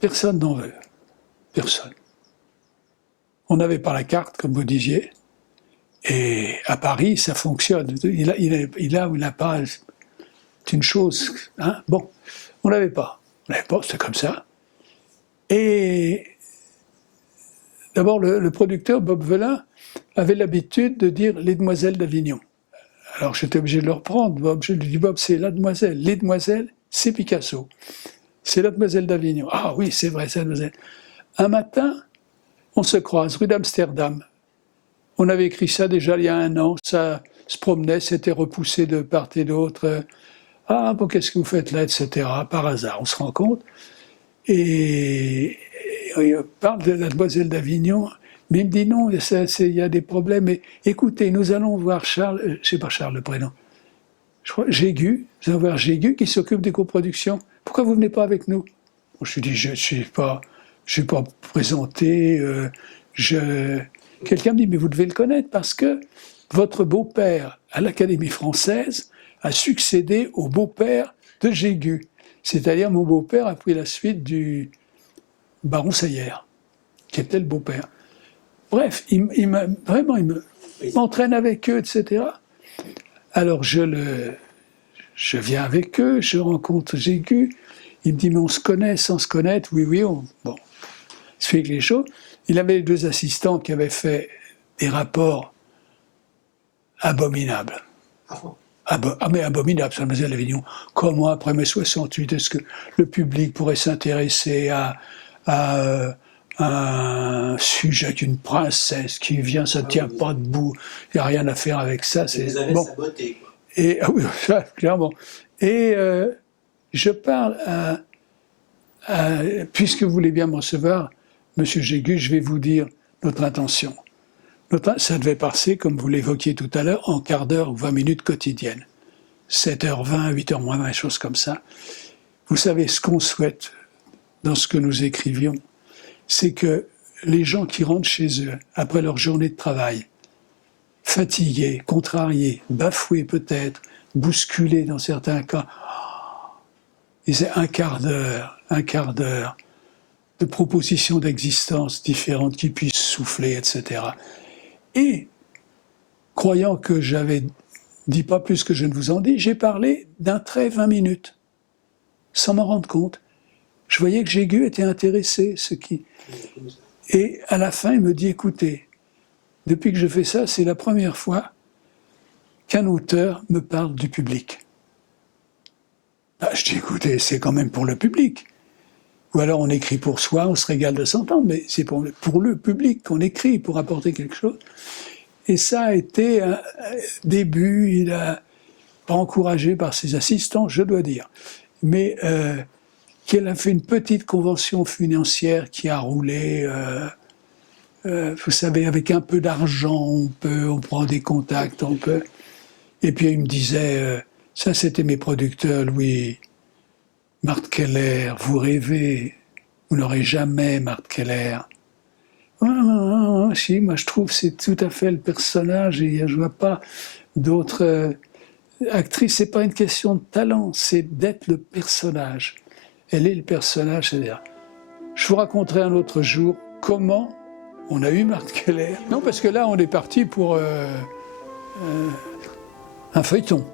Personne n'en veut. Personne. On n'avait pas la carte, comme vous disiez. Et à Paris, ça fonctionne. Il a ou il n'a pas, c'est une chose. Hein. Bon, on n'avait pas. On n'avait pas, c'était comme ça. Et d'abord, le producteur, Bob Velin, avait l'habitude de dire « Les Demoiselles d'Avignon ». Alors j'étais obligé de le reprendre. Bob, je lui dis « Bob, c'est la demoiselle. Les Demoiselles, c'est Picasso. C'est la Demoiselle d'Avignon. » Ah oui, c'est vrai, c'est la Demoiselle. Un matin, on se croise, rue d'Amsterdam. On avait écrit ça déjà il y a 1 an, ça se promenait, c'était repoussé de part et d'autre. Ah, bon, qu'est-ce que vous faites là, etc. Par hasard, on se rencontre. Et on parle de la Demoiselle d'Avignon, mais il me dit non, il y a des problèmes. Mais écoutez, nous allons voir Charles, je ne sais pas Charles le prénom, je crois, Jégu, nous allons voir Jégu qui s'occupe des coproductions. Pourquoi vous ne venez pas avec nous? Je lui dis, je ne suis pas présenté, Quelqu'un me dit, mais vous devez le connaître parce que votre beau-père à l'Académie française a succédé au beau-père de Jégu. C'est-à-dire, mon beau-père a pris la suite du baron Sayer, qui était le beau-père. Bref, il m'entraîne avec eux, etc. Alors, je viens avec eux, je rencontre Jégu. Il me dit, mais on se connaît sans se connaître. Oui, bon, il se fait avec les choses. Il avait 2 assistants qui avaient fait des rapports abominables. Mais abominables, sur la Demoiselle d'Avignon. Comment, après mai 68, est-ce que le public pourrait s'intéresser à un sujet avec une princesse qui vient, ça ne tient pas debout, il n'y a rien à faire avec ça. Vous avez bon. saboté, quoi. Et, oui, clairement. Et je parle puisque vous voulez bien me recevoir, Monsieur Jégu, je vais vous dire notre intention. Ça devait passer, comme vous l'évoquiez tout à l'heure, en quart d'heure ou 20 minutes quotidiennes. 7h20, 8h moins 20, choses comme ça. Vous savez, ce qu'on souhaite dans ce que nous écrivions, c'est que les gens qui rentrent chez eux, après leur journée de travail, fatigués, contrariés, bafoués peut-être, bousculés dans certains cas, ils aient un quart d'heure, de propositions d'existence différentes qui puissent souffler, etc. Et, croyant que j'avais dit pas plus que je ne vous en dis, j'ai parlé d'un trait 20 minutes, sans m'en rendre compte. Je voyais que Jégu était intéressé, Et à la fin, il me dit, écoutez, depuis que je fais ça, c'est la première fois qu'un auteur me parle du public. Je dis, écoutez, c'est quand même pour le public. Ou alors on écrit pour soi, on se régale de s'entendre, mais c'est pour le public qu'on écrit, pour apporter quelque chose. Et ça a été un début, il a pas encouragé par ses assistants, je dois dire, mais qu'elle a fait une petite convention financière qui a roulé, vous savez, avec un peu d'argent, on prend des contacts, on peut. Et puis il me disait, ça c'était mes producteurs, Louis. Marthe Keller, vous rêvez, vous n'aurez jamais Marthe Keller. Si, moi je trouve que c'est tout à fait le personnage et je ne vois pas d'autres actrices. Ce n'est pas une question de talent, c'est d'être le personnage. Elle est le personnage, c'est-à-dire, je vous raconterai un autre jour comment on a eu Marthe Keller. Non, parce que là on est parti pour un feuilleton.